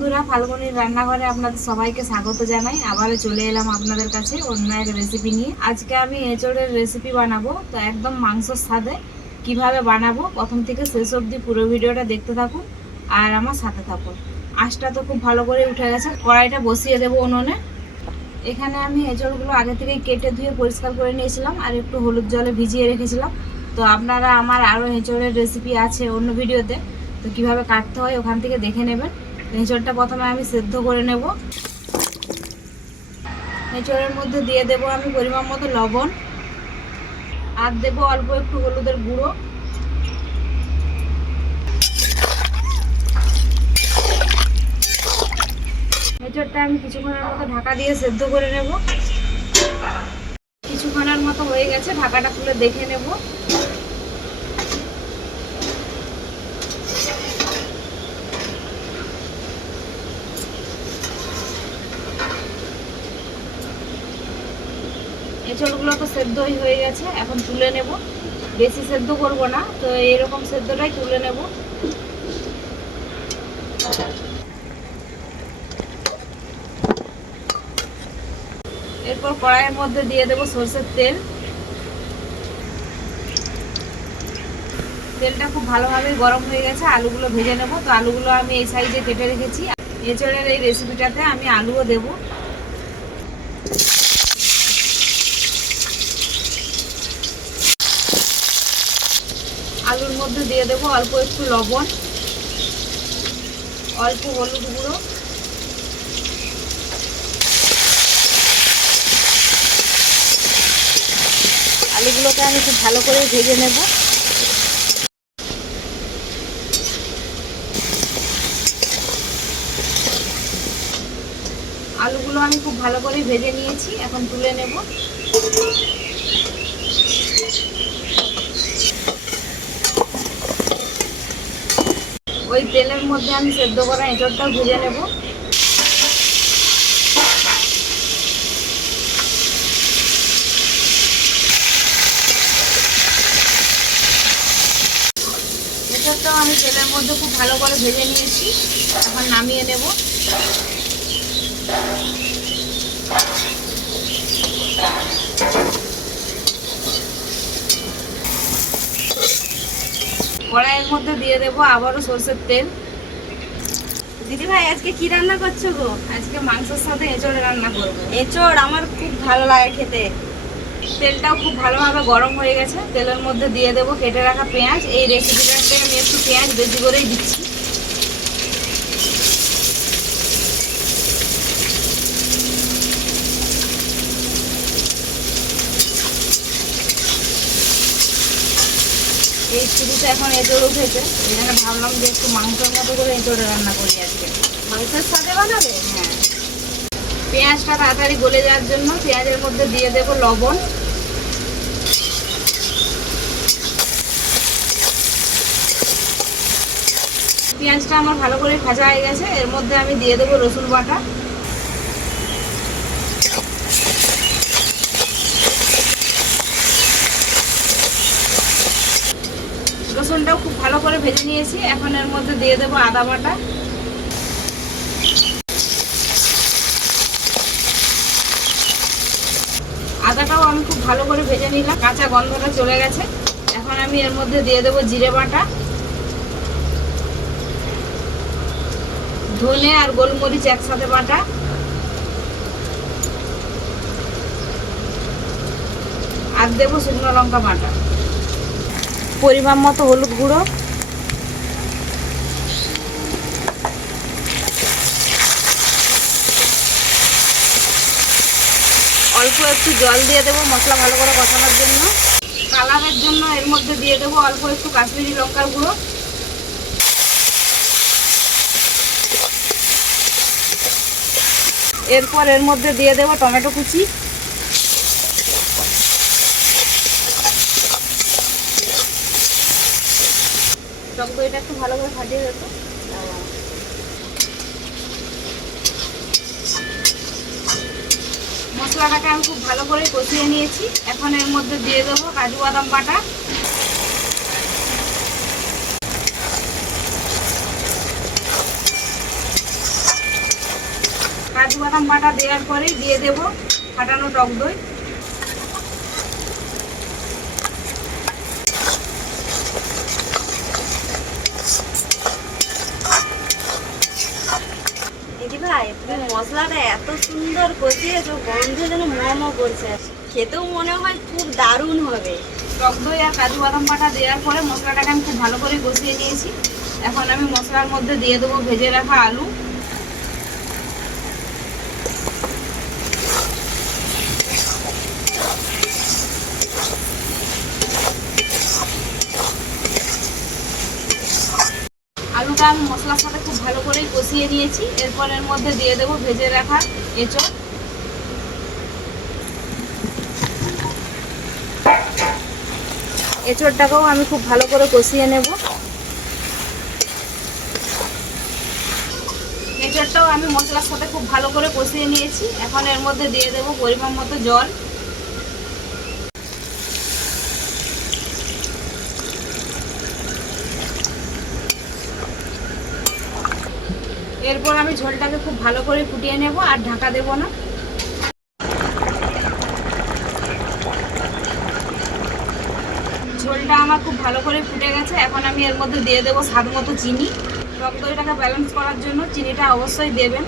বন্ধুরা, ফাল্গুনির রান্নাঘরে আপনাদের সবাইকে স্বাগত জানাই। আবারও চলে এলাম আপনাদের কাছে অন্য এক রেসিপি নিয়ে। আজকে আমি এঁচড়ের রেসিপি বানাবো। তো একদম মাংসর স্বাদে কীভাবে বানাবো, প্রথম থেকে শেষ অবধি পুরো ভিডিওটা দেখতে থাকুন আর আমার সাথে থাকুন। আঁচটা তো খুব ভালো করে উঠে গেছে। কড়াইটা বসিয়ে দেবো উনুনে। এখানে আমি এঁচড়গুলো আগে থেকেই কেটে ধুয়ে পরিষ্কার করে নিয়েছিলাম আর একটু হলুদ জলে ভিজিয়ে রেখেছিলাম। তো আপনারা আমার আরও এঁচড়ের রেসিপি আছে অন্য ভিডিওতে। তো কীভাবে কাটতে হয় ওখান থেকে দেখে নেবেন। এঁচড়টা প্রথমে আমি সেদ্ধ করে নেব। এঁচড়ের মধ্যে দিয়ে দেব আমি পরিমাণ মতো লবণ। আর দেবো অল্প একটু হলুদের গুঁড়ো। এঁচড়টা আমি কিছুক্ষণের মতো ঢাকা দিয়ে সেদ্ধ করে নেব। কিছুক্ষণের মতো হয়ে গেছে, ঢাকাটা খুলে দেখে নেব। এঁচড়গুলো তো সেদ্ধই হয়ে গেছে, এখন তুলে নেব। বেশি সেদ্ধ করব না, তো এরকম সেদ্ধটাই তুলে নেব। এরপর কড়াইয়ের মধ্যে দিয়ে দেব সরষের তেল। তেলটা খুব ভালোভাবে গরম হয়ে গেছে, আলুগুলো ভেজে নেব। তো আলুগুলো আমি এই সাইজে কেটে রেখেছি। এঁচড়ের এই রেসিপিটাতে আমি আলুও দেবো। আলুর মধ্যে দিয়ে দেবো অল্প একটু লবণ, অল্প হলুদ গুঁড়ো। আলুগুলোকে আমি খুব ভালো করে ভেজে নেব। আলুগুলো আমি খুব ভালো করে ভেজে নিয়েছি, এখন তুলে নেব। ওই তেলের মধ্যে আমি সেদ্ধ করা এঁচড়টাও ভেজে নেব। এঁচড়টাও আমি তেলের মধ্যে খুব ভালো করে ভেজে নিয়েছি, এখন নামিয়ে নেব। কড়াইয়ের মধ্যে দিয়ে দেবো আবারও সর্ষের তেল। দিদি ভাই আজকে কি রান্না করছ গো? আজকে মাংসের সাথে এঁচড় রান্না করব। এঁচড় আমার খুব ভালো লাগে খেতে। তেলটাও খুব ভালোভাবে গরম হয়ে গেছে। তেলের মধ্যে দিয়ে দেবো কেটে রাখা পেঁয়াজ। এই রেসিপিটাতে আমি একটু পেঁয়াজ বেশি করেই দিচ্ছি। শুরুতে এখন এঁচড় উঠেছে। জন্য ভাবলাম যে একটু মাংসের মতো করে এঁচড়ে রান্না করি আজকে। মাংসের সাথে বানাবে? হ্যাঁ। পেঁয়াজটা তাড়াতাড়ি গলে যাওয়ার জন্য পেঁয়াজের মধ্যে দিয়ে দেবো লবণ। পেঁয়াজটা আমার ভালো করে ভাজা হয়ে গেছে। এর মধ্যে আমি দিয়ে দেবো রসুন বাটা। রসুনটাও খুব ভালো করে ভেজে নিয়েছি। এখন এর মধ্যে দিয়ে দেবো আদা বাটা। আদাটাও আমি খুব ভালো করে ভেজে নিলাম। কাঁচা গন্ধটা চলে গেছে। এখন আমি এর মধ্যে দিয়ে দেবো জিরে বাটা। ধনে আর গোলমরিচ একসাথে বাটা। আর দেবো শুকনো লঙ্কা বাটা। পরিমাণ মতো হলুদ গুঁড়ো। অল্প একটু জল দিয়ে দেবো মশলা ভালো করে কষানোর জন্য। কালারের জন্য এর মধ্যে দিয়ে দেবো অল্প একটু কাশ্মীরি লঙ্কার গুঁড়ো। এরপর এর মধ্যে দিয়ে দেবো টমেটো কুচি। টক দইটা একটু ভালো করে ফাটিয়ে দেবো মশলাটাকে আমি খুব ভালো করে কষিয়ে নিয়েছি। এখন এর মধ্যে দিয়ে দেবো কাজু বাদাম বাটা। কাজু বাদাম বাটা দেওয়ার পরেই দিয়ে দেব ফাটানো টক দই দিদি ভাই তুমি মশলাটা এত সুন্দর কষিয়েছো গন্ধ যেন মোমো করছে। খেতেও মনে হয় খুব দারুণ হবে। টক দই আর কাজু বাদাম বাটা দেওয়ার পরে মশলাটাকে আমি খুব ভালো করে কষিয়ে নিয়েছি। এখন আমি মশলার মধ্যে দিয়ে দেবো ভেজে রাখা আলু। আলুটা আমি মশলার সাথে খুব ভালো করেই কষিয়ে নিয়েছি। এরপর এর মধ্যে দিয়ে দেবো ভেজে রাখা এঁচড়। এঁচড়টাকেও আমি খুব ভালো করে কষিয়ে নেব। এঁচড়টাও আমি মশলার সাথে খুব ভালো করে কষিয়ে নিয়েছি। এখন এর মধ্যে দিয়ে দেবো পরিমাণ মতো জল। এরপর আমি ঝোলটাকে খুব ভালো করে ফুটিয়ে নেব আর ঢাকা দেব না। ঝোলটা আমার খুব ভালো করে ফুটে গেছে। এখন আমি এর মধ্যে দিয়ে দেবো স্বাদ মতো চিনি। টক দইটাকে ব্যালেন্স করার জন্য চিনিটা অবশ্যই দেবেন।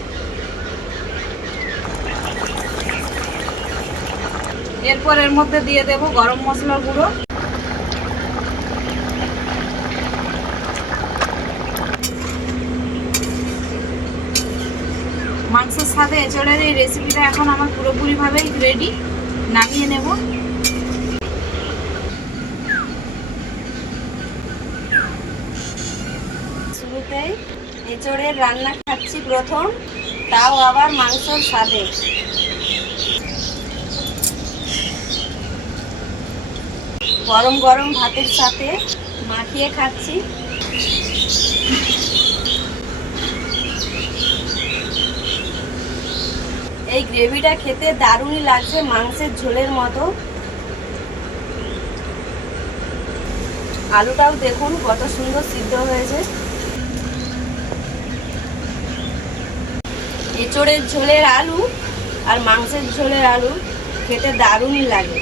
এরপর এর মধ্যে দিয়ে দেবো গরম মশলার গুঁড়ো। মাংসের সাথে এঁচড়ের এই রেসিপিটা এখন আমার পুরোপুরিভাবেই রেডি নামিয়ে নেব। এঁচড়ের রান্না খাচ্ছি প্রথম, তাও আবার মাংসর স্বাদে গরম গরম ভাতের সাথে মাখিয়ে খাচ্ছি। এই গ্রেভিটা খেতে দারুণই লাগছে, মাংসের ঝোলের মতো। আলুটাও দেখুন কত সুন্দর সিদ্ধ হয়েছে। এঁচড়ের ঝোলের আলু আর মাংসের ঝোলের আলু খেতে দারুণই লাগে।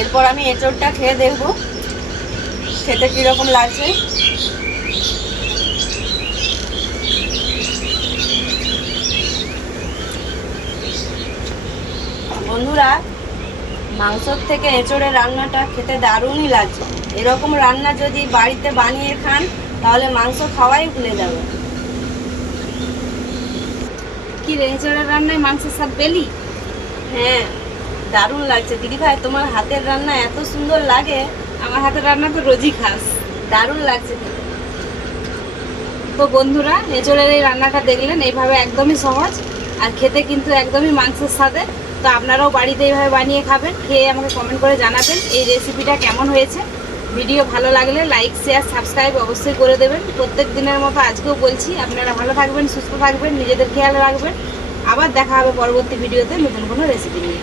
এরপর আমি এঁচড়টা খেয়ে দেখব, খেতে কীরকম লাগছে। বন্ধুরা মাংসর থেকে এঁচড়ের রান্নাটা খেতে দারুণই লাগছে। এরকম রান্না যদি বাড়িতে বানিয়ে খান তাহলে মাংস খাওয়াই ভুলে যাবে। কি রে এঁচড়ের রান্নায় মাংসের স্বাদ পেলি? হ্যাঁ দারুণ লাগছে। দিদি ভাই তোমার হাতের রান্না এত সুন্দর লাগে। আমার হাতের রান্না তো রোজই খাস। দারুণ লাগছে তো বন্ধুরা এঁচড়ের এই রান্নাটা দেখলেন এইভাবে একদমই সহজ। আর খেতে কিন্তু একদমই মাংসের স্বাদে। তো আপনারাও বাড়িতে এইভাবে বানিয়ে খাবেন, খেয়ে আমাকে কমেন্ট করে জানাবেন এই রেসিপিটা কেমন হয়েছে। ভিডিও ভালো লাগলে লাইক শেয়ার সাবস্ক্রাইব অবশ্যই করে দেবেন। প্রত্যেক দিনের মতো আজকেও বলছি, আপনারা ভালো থাকবেন, সুস্থ থাকবেন, নিজেদের খেয়াল রাখবেন। আবার দেখা হবে পরবর্তী ভিডিওতে নতুন কোনো রেসিপি নিয়ে।